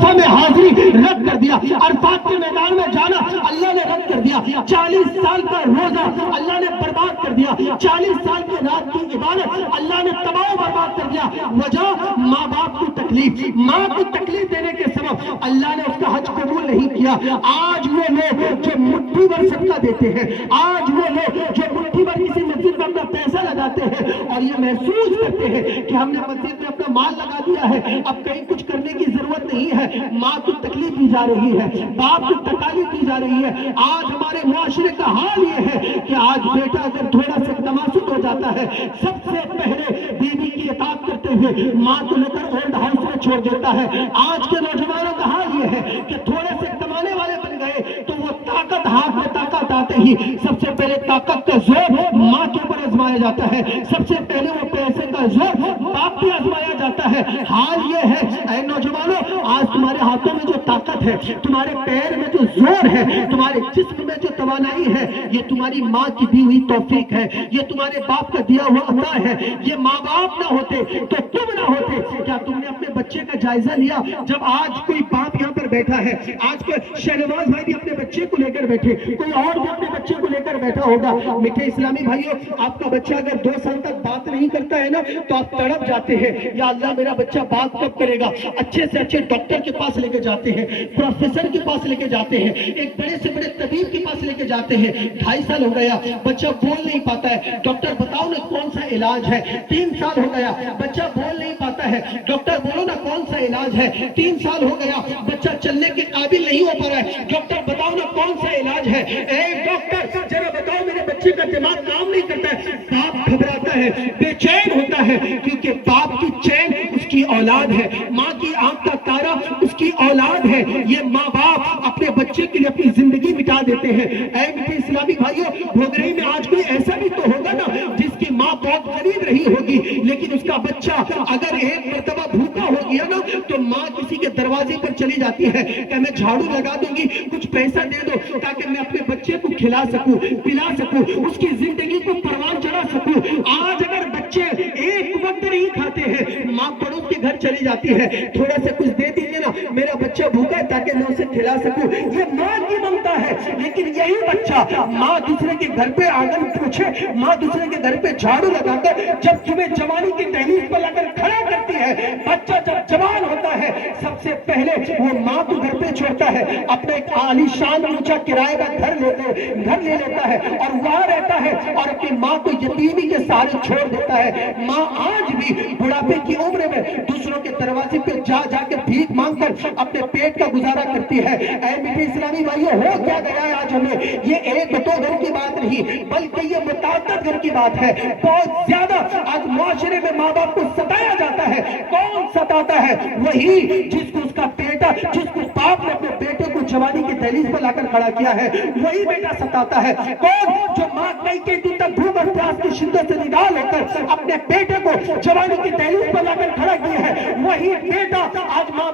عرفہ میں حاضری رد کر دیا، عرفات کے میدان میں جانا اللہ نے رد کر دیا، 40 سال کا روزہ اللہ نے برباد کر دیا، 40 سال کی رات کی عبادت اللہ نے تباہ و برباد کر دیا۔ وجہ ماں باپ کی تکلیف، ماں کو تکلیف دینے کے سبب اللہ نے اس کا حج قبول نہیں کیا۔ آج وہ لوگ جو مٹھی بھر صدقہ دیتے ہیں، آج وہ لوگ جو مٹھی بھر کسی مسجد میں اپنا پیسہ لگاتے ہیں اور یہ محسوس کرتے ہیں کہ ہم نے مسجد میں اپنا مال لگا دیا ہے، اب کہیں کچھ کرنے کی ضرورت نہیں ہے، ماں کو تکلیف دی جا رہی ہے، باپ کو تکالیف دی جا رہی ہے۔ آج ہمارے معاشرے کا حال یہ ہے کہ آج بیٹا اگر تھوڑا سا تماسک ہو جاتا ہے، سب سے پہلے بیوی کی اطاعت کرتے ہوئے ماں کو لے کر اولڈ ہاؤس میں چھوڑ دیتا ہے۔ آج کے نوجوانوں کا حال یہ ہے کہ تھوڑے سے کمانے والے بن گئے تو وہ طاقت، ہاتھ میں طاقت آتے ہی سب سے پہلے طاقت کا زور ماں کے اوپر آزمایا جاتا ہے، سب سے پہلے وہ پیسے کا زور باپ پہ آزمایا جاتا ہے۔ حال یہ ہے اے نوجوانوں، آج تمہارے ہاتھوں میں جو طاقت ہے، تمہارے پیر میں جو زور ہے، تمہارے جسم میں جو توانائی ہے، یہ تمہاری ماں کی دی ہوئی توفیق ہے، یہ تمہارے باپ کا دیا ہوا عطا ہے۔ یہ ماں باپ نہ ہوتے تو تم نہ ہوتے۔ کیا تم نے اپنے بچے کا جائزہ لیا؟ جب آج کوئی باپ یہاں پر بیٹھا ہے، آج کوئی شہنواز بھائی بھی اپنے بچے کو لے کر بیٹھے، کوئی اور بھی اپنے بچے کو لے کر بیٹھا ہوگا۔ میٹھے اسلامی بھائیوں، آپ کا بچہ اگر 2 سال تک بات نہیں کرتا ہے نا تو آپ تڑپ جاتے ہیں، یا اللہ میرا بچہ بات کب کرے گا۔ اچھے سے اچھے ڈاکٹر کے پاس لے کے جاتے ہیں، پروفیسر کے پاس لے کے جاتے ہیں، ایک بڑے سے بڑے طبیب کے پاس لے کے جاتے ہیں۔ 2.5 سال ہو گیا، بچہ بول نہیں پاتا ہے، ڈاکٹر بتاؤ نا کون سا علاج ہے۔ 3 سال ہو گیا، بچہ بول نہیں پاتا ہے، ڈاکٹر بولو نا کون سا علاج ہے۔ 3 سال ہو گیا، بچہ چلنے کے قابل نہیں ہو پا رہا ہے، ڈاکٹر بتاؤ نا کون سا علاج ہے۔ اے ڈاکٹر ذرا بتاؤ میرے بچے کا دماغ کام نہیں کرتا ہے۔ باپ گھبراتا ہے، بے چین ہوتا ہے، کیونکہ باپ کی چین اس کی اولاد ہے، ماں کی آنکھ کا تارا اس کی اولاد ہے۔ یہ ماں باپ اپنے بچے کے لیے اپنی زندگی مٹا دیتے ہیں۔ اے میٹھے اسلامی بھائیوں، بھوگرئی میں آج کوئی ایسا بھی تو ہوگا نا جس کی ماں بہت غریب رہی ہوگی، لیکن اس کا بچہ اگر ایک مرتبہ بھوکا ہو گیا نا تو ماں کسی کے دروازے پر چلی جاتی ہے کہ میں جھاڑو لگا دوں گی، کچھ پیسہ دے دو تاکہ میں اپنے بچے کو کھلا سکوں، پلا سکوں، اس کی زندگی کو پروان چڑھا سکوں۔ آج اگر بچے ایک وقت نہیں کھاتے ہیں، ماں پڑوس کے گھر چلی جاتی ہے، تھوڑا سا کچھ دے دیجیے نا، میرا بچہ بھوکا ہے تاکہ میں اسے کھلا سکوں۔ یہ ماں کی ممتا ہے، لیکن یہی بچہ ماں دوسرے کے گھر پہ آنگن پوچھے، ماں دوسرے کے گھر پہ جھاڑو لگا کر جب تمہیں جوانی کی دہلیز پر لا کر کھڑا کرتی ہے، بچہ جب جوان ہوتا ہے سب سے پہلے وہ ماں کو گھر پہ چھوڑتا ہے، اپنا ایک عالی شان اونچا کرائے کا گھر لے لیتا ہے اور وہاں رہتا ہے اور اپنی ماں کو یتیمی کے سارے چھوڑ دیتا ہے۔ ماں آج بھی بڑھاپے کی عمر میں دوسروں کے دروازے پہ جا کے بھیک مانگ کر اپنے پیٹ کا گزارا کرتی ہے۔ اے میٹھے اسلامی بھائیوں، ہو کیا گیا ہے آج ہمیں؟ یہ ایک دو گھر کی بات نہیں بلکہ یہ متعدد گھر کی بات ہے۔ بہت زیادہ آج معاشرے میں ماں باپ کو ستایا جاتا ہے۔ کون ستاتا ہے؟ وہی جس کو اس کا بیٹا، جس کو باپ نے اپنے بیٹے کو جوانی کی دہلیز پر لا کر کھڑا کیا ہے، وہی بیٹا ستاتا ہے۔ کون؟ جو ماں کئی دن تک بھوک اور پیاس کی شدت سے نگاہ لے کر اپنے بیٹے کو جوانی کی دہلیز پر لا کر کھڑا کیا ہے، وہی بیٹا آج ماں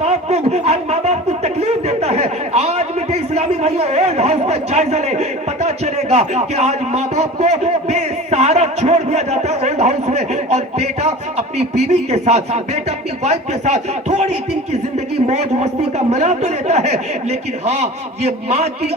باپ کو تکلیف دیتا ہے۔ آج میٹھے اسلامی بھائیوں، اولڈ ہاؤس کا جائزہ لے، پتا چلے گا کہ آج ماں باپ کو بے سہارا چھوڑ دیا جاتا ہے اولڈ ہاؤس میں، اور بیٹا اپنی بیوی کے ساتھ، بیٹا اپنی وائف کے ساتھ تھوڑی دن کی زندگی موج مستی کا منا تو لیتا ہے، لیکن ہاں یہ ماں کی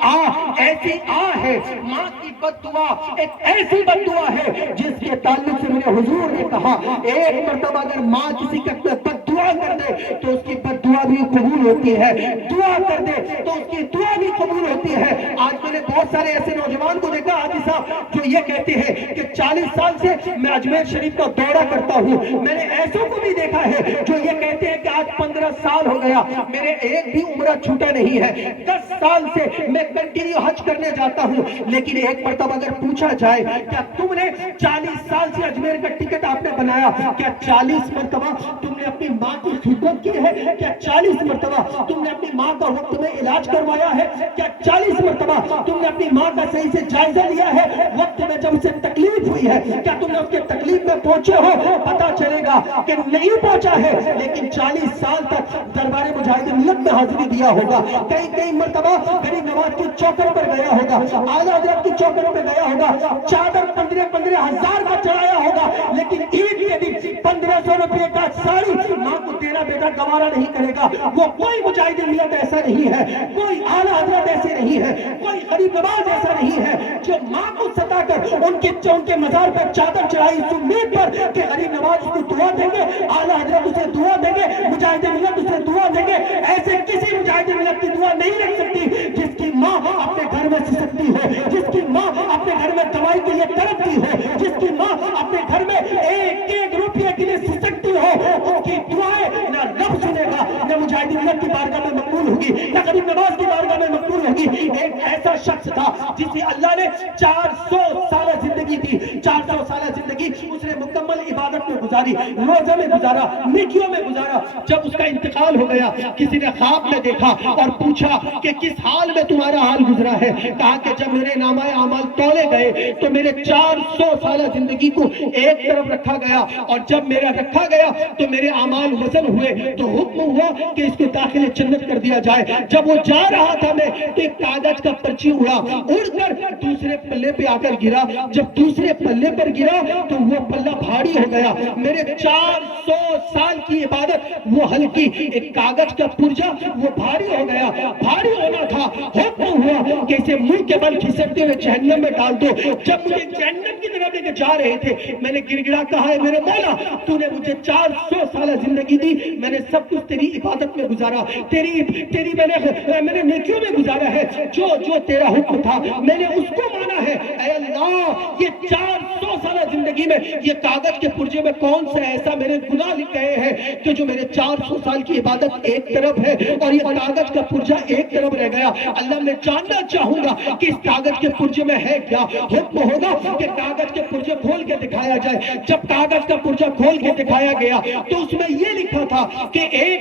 ایسی ہے، ماں کی بد دعا ایک ایسی بد دعا ہے جس کے تعلق سے میرے حضور نے کہا ایک مرتبہ اگر ماں کسی کا بد دعا کر دے تو اس کی بد دعا بھی قبول ہوتی ہے، دعا کر دے تو اس کی دعا بھی قبول ہوتی ہے۔ آج میں نے بہت سارے ایسے نوجوان کو دیکھا حاجی صاحب جو یہ کہتے ہیں کہ 40 سال سے میں اجمیر شریف کا دورہ کرتا ہوں۔ میں نے ایسوں کو بھی دیکھا ہے جو یہ کہتے ہیں کہ آج 15 سال ہو گیا میرے ایک بھی عمرہ چھوٹا نہیں ہے، 10 سال سے میں کنٹینیو حج کرنے جاتا ہوں، لیکن ایک مرتبہ اگر پوچھا جائے کیا تم نے 40 سال سے اجمیر کا ٹکٹ آپ نے بنایا، کیا 40 مرتبہ تم نے اپنی ماں کی خدمت کی ہے، کیا 40 مرتبہ تم نے اپنی ماں کا وقت میں علاج کروایا ہے، کیا 40 مرتبہ تم نے اپنی ماں کا صحیح سے جائزہ لیا ہے، وقت میں جب اسے تکلیف ہوئی ہے کیا تم نے اس کے تکلیف میں پہنچے ہو؟ پتا چلے گا کہ نہیں پہنچا ہے، لیکن 40 سال تک دربار مجاہد ملت میں حاضری دیا ہوگا، کئی مرتبہ غریب نواز کی چوکر پر گیا ہوگا، اعلیٰ حضرت کی چوکر پر گیا ہوگا، چادر 15,000 کا چڑھایا ہوگا، لیکن عید کے دن 1,500 روپے کا ساڑی ماں کو دینا بیٹا گوارا نہیں کرے گا۔ وہ کوئی مجاہد ملت ایسا نہیں ہے، کوئی اعلیٰ حضرت ایسے نہیں ہے، کوئی غریب نواز ایسا نہیں ہے جو ماں کو ستا کر ان کے مزار پر چادر چڑھائی اس امید پر کہ غریب نواز اس کو دعا دیں گے، اعلیٰ حضرت اسے دعا دیں گے، مجاہد ملت اسے دعا دیں گے۔ ایسے کسی مجاہد ملت کی دعا نہیں رکھ سکتی جس کی ماں اپنے گھر میں سسکتی ہو، جس کی ماں اپنے گھر میں دوائی کے لیے تڑپتی ہو، جس کی ماں اپنے گھر میں ایک روپیہ کے لیے سسکتی ہو، ان کی دعائیں نہ رب سنے گا، نہ مجاہد ملت کی بارگاہ میں مقبول ہوگی، نہ غریب نواز کی بارگاہ میں مقبول ہوگی۔ ایک ایسا شخص تھا جسے اللہ نے 400 سالہ زندگی دی، 400 سالہ زندگی اس نے مکمل عبادت میں گزاری، روزے میں گزارا، نیکیوں میں گزارا۔ جب اس کا انتقال ہو گیا، کسی نے خواب میں دیکھا اور پوچھا کہ کس حال میں تمہارا حال گزرا ہے؟ کہا کہ جب میرے نامہ اعمال تولے گئے تو میرے 400 سالہ زندگی کو ایک طرف رکھا گیا، اور جب میرا رکھا گیا تو میرے اعمال وزن ہوئے تو حکم ہوا کہ اس کو داخل جنت کر دیا جائے۔ جب وہ جا رہا تھا میں تو ایک کاغذ کا پرچی اڑ کر دوسرے پلے پہ آ کر گرا، جب دوسرے پلے پر گرا تو وہ پلہ بھاری ہو گیا، میرے 400 سال کی عبادت وہ ہلکی، ایک کاغذ کا پرجا وہ بھاری ہو گیا، بھاری ہونا تھا۔ حکم ہوا کہ اسے منہ کے بل کھسکتے ہوئے جہنم میں ڈال دو۔ جب مجھے جہنم کی طرف لے کے جا رہے تھے میں نے گر گرا کہا ہے میرے مولا تو نے مجھے 400 سالہ زندگی دی، میں نے سب کچھ تیری عبادت میں گزارا، تیری میں نے نیکیوں میں گزارا ہے، جو تیرا حکم تھا میں نے اس کو مانا ہے۔ اے اللہ یہ 400 سالہ زندگی میں یہ کاغذ کے پرجے میں کون سا ایسا میرے گناہ لکھ گئے ہیں کہ جو میرے 400 سال کی عبادت ایک طرف ہے اور یہ کاغذ کا پرجا ایک طرف رہ گیا۔ اللہ میں جاننا چاہوں گا کہ اس کاغذ کے پرجے میں ہے کیا۔ حکم ہوگا کہ کاغذ کے پرجے کھول کے دکھایا جائے۔ جب کاغذ کا پرجا کھول کے دکھایا گیا تو اس میں یہ لکھا تھا کہ ایک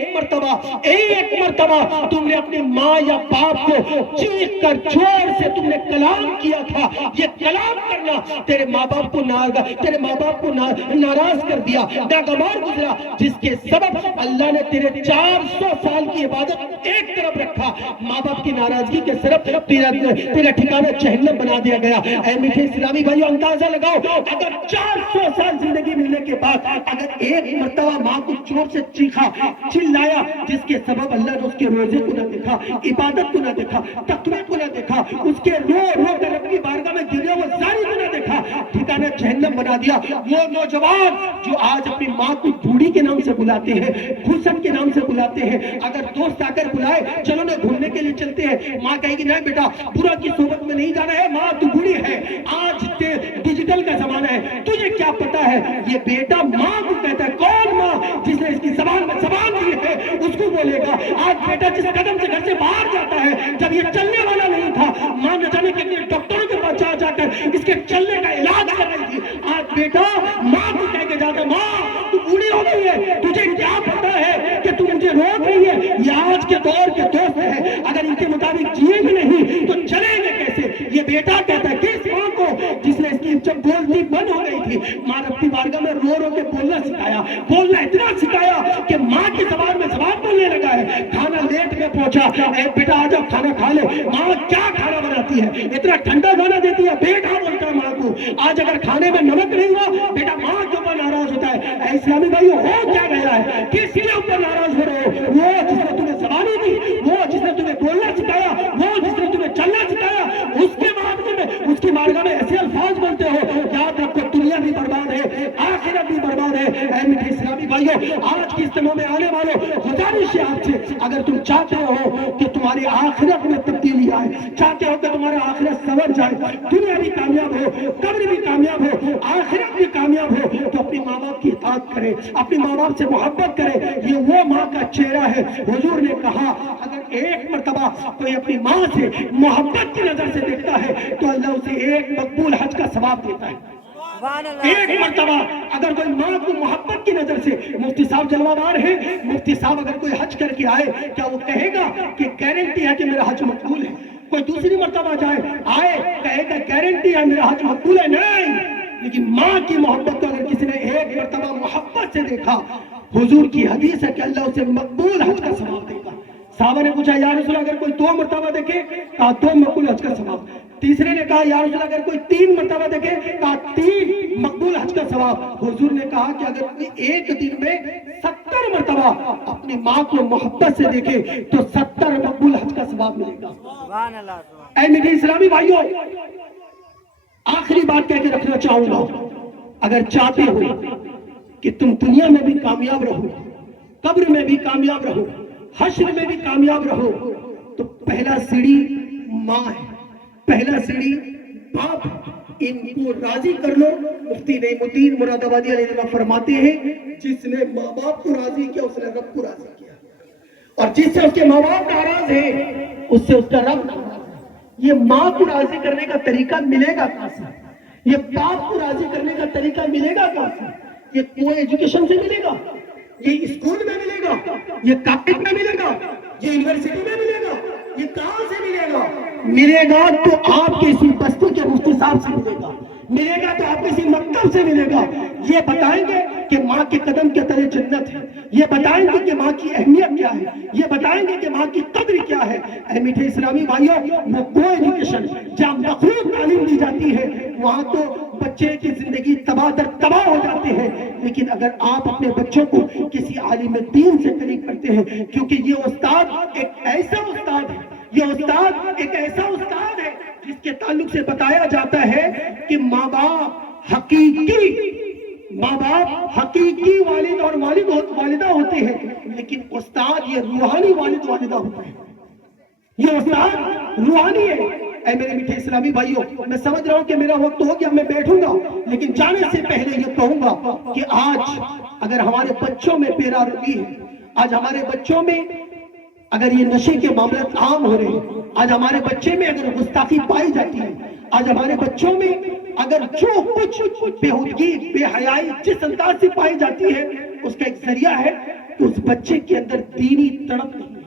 مرتبہ تم نے اپنی ماں یا باپ کو چیخ کر زور سے تم نے کلام کیا تھا، یہ کلام کرنا تیرے ماں باپ کو ناراض کر دیا، ناگوار گزرا، جس کے سبب اللہ نے تیرے 400 سال کی عبادت ایک طرف رکھا، ماں باپ کی ناراضگی کے سبب تیرا ٹھکانہ جہنم بنا دیا گیا۔ اے میٹھے اسلامی بھائیو اندازہ لگاؤ، اگر 400 سال زندگی ملنے کے بعد اگر ایک مرتبہ ماں کو زور سے چیخا، چلایا، جس کے سبب اللہ نے اس کے روزے کو نہ دیکھا، عبادت کو نہ دیکھا، تقوی کو نہ دیکھا، اس کے رو کر اپنی بارگاہ میں گرے ہوئے زاری کو نہ دیکھا، ٹھکانہ جہنم بنا دیا۔ وہ نوجوان جو آج اپنی ماں کو بوڑھی کے نام سے بلاتے ہیں، حسن کے نام سے بلاتے ہیں، اگر دوست آ کر بلائے چلو نہ گھومنے کے لیے چلتے ہیں، ماں کہے گی نہیں بیٹا برا کی صحبت میں نہیں جانا ہے، ماں تو بوڑھی ہے، آج ڈیجیٹل کا زمانہ ہے، تجھے کیا پتا ہے؟ یہ بیٹا ماں کو کہتا ہے، کون ماں؟ جس نے اس کی زبان میں زبان دی ہے اس کو بولے گا۔ آج بیٹا جس قدم سے گھر سے باہر جاتا ہے، جب یہ چلنے والا نہیں تھا، ماں نہ جانے کتنے ڈاکٹروں کے پاس جا کر اس کے چلنے کا علاج کر رہی تھی، آج بیٹا ماں کو کہہ کے جاتا ہے ماں تو بوڑھی ہو گئی ہے، تجھے کیا پتا ہے کہ تم مجھے روک رہی ہے؟ یہ آج کے دور کے دوست ہیں، اگر ان کے مطابق جیے گے نہیں تو چلیں گے کیسے؟ یہ بیٹا کہتا ہے کس ماں کو جس نے اس کی جب بولتی بند ہو گئی تھی، ماں نے اپنی بارگاہ میں رو کے بولنا سکھایا، بولنا اتنا سکھایا کہ ماں کی زبان میں زبان بولنے لگا ہے۔ کھانا لیٹ میں پہنچا، اے بیٹا آ جاؤ کھانا کھا لے، ماں کیا کھانا بناتی ہے، اتنا ٹھنڈا کھانا دیتی ہے، بیٹا بولتا ہے ماں کو، آج اگر کھانے میں نمک نہیں ہوا بیٹا ماں کے اوپر ناراض ہوتا ہے۔ اے اسلامی بھائیو ہو کیا گیا ہے؟ کس کے اوپر ناراض ہو رہے ہو؟ وہ جس نے تمہیں زبانی دی، وہ جس نے تمہیں بولنا سکھایا، وہ جس نے تمہیں چلنا سکھایا، اس کے معاملے میں اس کی بارگاہ میں ایسے الفاظ بولتے ہو، یاد رکھو دنیا بھی برباد ہے، آخرت بھی برباد ہے۔ اے میٹھے اسلامی بھائیو آج کی اجتماع میں آنے والوں گزارش ہے آپ سے، اگر تم چاہتے ہو کہ تمہاری آخرت میں تبدیلی آئے، چاہتے ہو کہ تمہارا آخرت سنور جائے، دنیا بھی کامیاب ہو، قبر بھی کامیاب ہو، آخرت بھی کامیاب ہو، تو اپنی ماں باپ کی اطاعت کرے، اپنی ماں باپ سے محبت کرے، یہ وہ ماں کا چہرہ ہے۔ حضور نے کہا اگر ایک مرتبہ کوئی اپنی ماں سے محبت کی نظر سے دیکھتا ہے تو اللہ اسے ایک مقبول حج کا ثواب دیتا ہے۔ ایک مرتبہ اگر کوئی ماں کو محبت کی نظر سے، مفتی صاحب جلوہ بار ہے، مفتی صاحب اگر کوئی حج کر کے آئے کیا وہ کہے گا کہ گارنٹی ہے کہ میرا حج مقبول ہے؟ کوئی دوسری مرتبہ آئے کہے گا گارنٹی ہے میرا حج مقبول ہے؟ نہیں، لیکن ماں کی محبت کو اگر کسی نے ایک مرتبہ محبت سے دیکھا، حضور کی حدیث ہے کہ اللہ اسے مقبول حج کا ثواب دے گا۔ صحابہ نے پوچھا یا رسول اللہ اگر کوئی 2 مرتبہ دیکھے کہا 2 مقبول حج کا ثواب. تیسرے نے کہا یا رسول اللہ اگر کوئی 3 مرتبہ دیکھے کہا 3 مقبول حج کا ثواب. حضور نے کہا کہ اگر کوئی ایک دن میں 70 مرتبہ اپنی ماں کو محبت سے دیکھے تو 70 مقبول حج کا ثواب ملے گا. اے میٹھے اسلامی بھائیوں، آخری بات کہہ کے رکھنا چاہوں گا، اگر چاہتے ہو کہ تم دنیا میں بھی کامیاب رہو، قبر میں بھی کامیاب رہو، حشر میں بھی کامیاب رہو، تو پہلا سیڑھی ماں ہے، پہلا سیڑھی باپ. ان کو راضی کر لو. مفتی نعیم الدین مراد آبادی علیہ السلام فرماتے ہیں جس نے ماں باپ کو راضی کیا اس نے رب کو راضی کیا، اور جس سے اس کے ماں باپ ناراض ہیں اس سے اس کا رب ناراض ہے. یہ ماں کو راضی کرنے کا طریقہ ملے گا کہاں سے؟ یہ باپ کو راضی کرنے کا طریقہ ملے گا کہاں سے؟ یہ کوئی ایجوکیشن سے ملے گا؟ یہ اسکول میں ملے گا؟ یہ کالج میں ملے گا؟ یہ یونیورسٹی میں ملے گا؟ یہ کہاں سے ملے گا؟ ملے گا تو آپ کے اسی بستی کے مفتی صاحب سے ملے گا، ملے گا تو آپ کسی مکتب سے ملے گا. یہ بتائیں گے کہ ماں کے قدم کے تلے جنت ہے، یہ بتائیں گے کہ ماں کی اہمیت کیا ہے، یہ بتائیں گے کہ ماں کی قدر کیا ہے. اے میٹھے اسلامی بھائیوں، وہ کوئی ایجوکیشن جہاں مخلوق تعلیم دی جاتی ہے وہاں تو بچے کی زندگی تباہ در تباہ ہو جاتے ہیں. لیکن اگر آپ اپنے بچوں کو کسی عالم دین سے قریب کرتے ہیں، کیونکہ یہ استاد ایک ایسا استاد ہے، یہ استاد ایک ایسا استاد ہے جس کے تعلق سے بتایا جاتا ہے کہ ماں باپ حقیقی والد اور والدہ ہوتے ہیں، لیکن استاد یہ روحانی والد والدہ ہوتا ہے، یہ استاد روحانی ہے. اے میرے میٹھے اسلامی بھائیوں، میں سمجھ رہا ہوں کہ میرا وقت ہو گیا، میں بیٹھوں گا، لیکن جانے سے پہلے یہ کہوں گا کہ آج اگر ہمارے بچوں میں پیرا روی ہے، آج ہمارے بچوں میں اگر یہ نشے کے معاملات عام ہو رہے ہیں، آج ہمارے بچے میں اگر گستاخی پائی جاتی ہے، آج ہمارے بچوں میں اگر جو کچھ بےہودگی بے حیائی جس انداز سے پائی جاتی ہے، اس کا ایک ذریعہ ہے کہ اس بچے کے اندر دینی تڑپ نہیں ہے،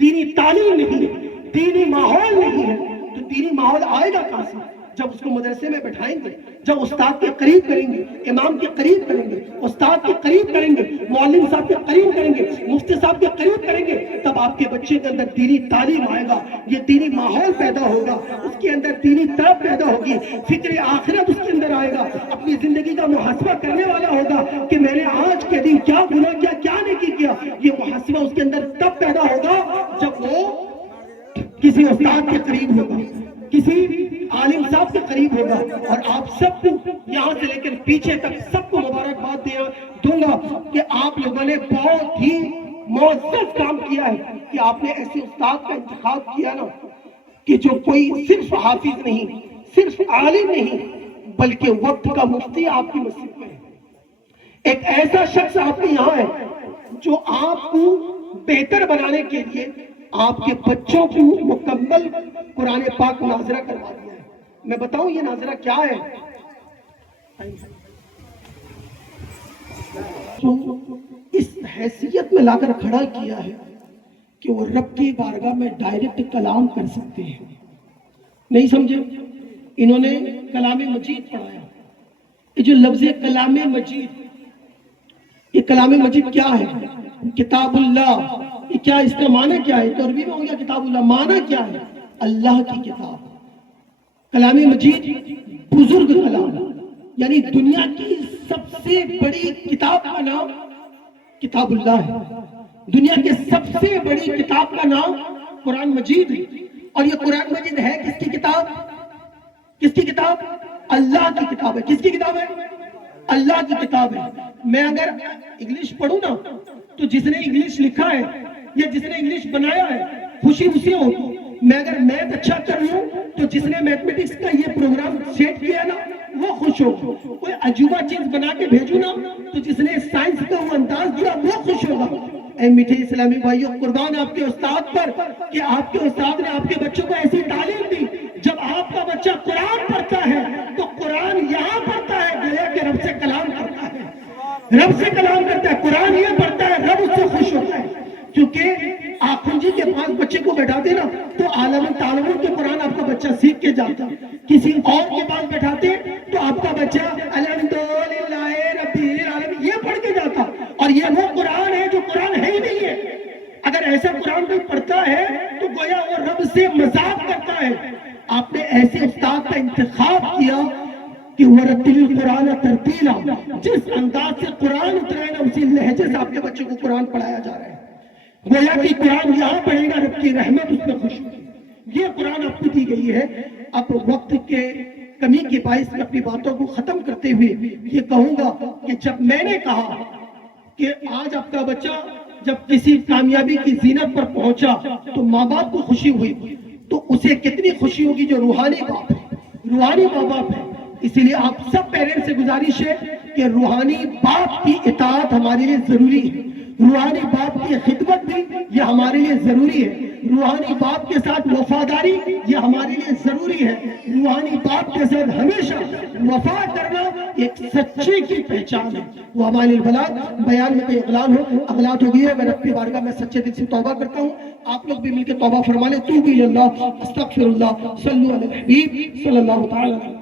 دینی تعلیم نہیں ہے، دینی ماحول نہیں ہے. تو دینی ماحول آئے گا کہاں سے؟ جب اس کو مدرسے میں بٹھائیں گے، جب استاد کے قریب کریں گے، امام کے قریب کریں گے، استاد کے قریب کریں گے، معلم صاحب کے قریب کریں گے، مفتی صاحب کے قریب کریں گے، تب آپ کے بچے کے اندر دینی تعلیم آئے گا، یہ دینی ماحول پیدا ہوگا، اس کے اندر دینی طرف پیدا ہوگی، فکر آخرت اس کے اندر آئے گا، اپنی زندگی کا محاسبہ کرنے والا ہوگا کہ میں نے آج کے دن کیا گناہ کیا، کیا نیکی کیا. یہ محاسبہ اس کے اندر تب پیدا ہوگا جب وہ کسی استاد کے قریب ہوگا، کسی عالم صاحب کے قریب ہوگا. اور آپ سب کو یہاں سے لے کر پیچھے تک سب کو مبارکباد دوں گا کہ آپ لوگوں نے بہت ہی معزز کام کیا ہے کہ آپ نے ایسے استاد کا انتخاب کیا نا کہ جو کوئی صرف حافظ نہیں، صرف عالم نہیں، بلکہ وقت کا مفتی آپ کی مسجد میں ہے. ایک ایسا شخص آپ کے یہاں ہے جو آپ کو بہتر بنانے کے لیے آپ کے بچوں کو مکمل قرآن پاک ناظرہ کروا دیا ہے. میں بتاؤں یہ ناظرہ کیا ہے؟ اس حیثیت میں لا کر کھڑا کیا ہے کہ وہ رب کی بارگاہ میں ڈائریکٹ کلام کر سکتے ہیں. نہیں سمجھے؟ انہوں نے کلام مجید پڑھایا. یہ جو لفظ کلام مجید، یہ کلام مجید کیا ہے؟ کتاب اللہ. یہ کیا، اس کا معنی کیا ہے؟ تو عربی میں ہو گیا کتاب اللہ، معنی کیا ہے؟ اللہ کی کتاب. کلام مجید بزرگ کلام، یعنی دنیا کی سب سے بڑی کتاب کا نام کتاب اللہ ہے. دنیا کے سب سے بڑی کتاب کا نام قرآن مجید ہے. اور یہ قرآن مجید ہے کس کی کتاب؟ کس کی کتاب؟ اللہ کی کتاب ہے. کس کی کتاب ہے؟ اللہ کی کتاب ہے. میں اگر انگلش پڑھوں نا تو جس نے انگلش لکھا ہے یا جس نے انگلش بنایا ہے خوشی اسے ہوتی. میں اگر میتھ اچھا کر لوں تو جس نے میتھمیٹکس کا یہ پروگرام سیٹ کیا نا وہ خوش ہو. کوئی عجوبہ چیز بنا کے بھیجوں نا تو جس نے سائنس کا وہ انداز دیا وہ خوش ہوگا. اے میٹھے اسلامی بھائیوں، قربان آپ کے استاد پر کہ آپ کے استاد نے آپ کے بچوں کو ایسی تعلیم دی. جب آپ کا بچہ قرآن پڑھتا ہے تو قرآن یہاں پڑھتا ہے گویا کہ رب سے کلام کرتا ہے، رب سے کلام کرتا ہے. قرآن یہ پڑھتا ہے، رب اس سے خوش ہوتا ہے. کیونکہ آخنجی کے پاس بچے کو بیٹھاتے نا تو عالم تعلم کے قرآن آپ کا بچہ سیکھ کے جاتا. کسی اور کے پاس بیٹھاتے تو آپ کا بچہ الحمدللہ رب العالمین یہ پڑھ کے جاتا. اور یہ وہ قرآن ہے جو قرآن ہے ہی نہیں ہے. اگر ایسا ایسا قرآن کوئی پڑھتا ہے تو گویا وہ رب سے مذاق کرتا ہے. آپ نے ایسے استاد کا انتخاب کیا کہ ورتل القرآن ترتیلا، جس انداز سے قرآن اترا ہے نا اسی لہجے سے آپ کے بچوں کو قرآن پڑھایا جا رہا ہے. گویا کہ قرآن یہاں پڑھے گا رب کی رحمت اس میں خوش ہوگی. یہ قرآن آپ کو دی گئی ہے. اب وقت کے کمی کے باعث میں اپنی باتوں کو ختم کرتے ہوئے یہ کہوں گا کہ جب میں نے کہا کہ آج آپ کا بچہ جب کسی کامیابی کی زینت پر پہنچا تو ماں باپ کو خوشی ہوئی، تو اسے کتنی خوشی ہوگی جو روحانی باپ ہے، روحانی ماں باپ ہے. اسی لیے آپ سب پیرنٹس سے گزارش ہے کہ روحانی باپ کی اطاعت ہمارے لیے ضروری ہے، روحانی باپ کی خدمت بھی یہ ہمارے لیے ضروری ہے، روحانی باپ کے ساتھ وفاداری یہ ہمارے لیے ضروری ہے. روحانی باپ کے ساتھ ہمیشہ وفا کرنا ایک سچے کی پہچان ہے. وہ ہمارے البلاغ بیان میں کوئی اغلاط ہو گئی ہے، میں رب کی بارگاہ میں سچے دل سے توبہ کرتا ہوں. آپ لوگ بھی مل کے توبہ فرما لیں. توبوا الی اللہ، استغفر اللہ، صلوا علی الحبیب صلی اللہ تعالی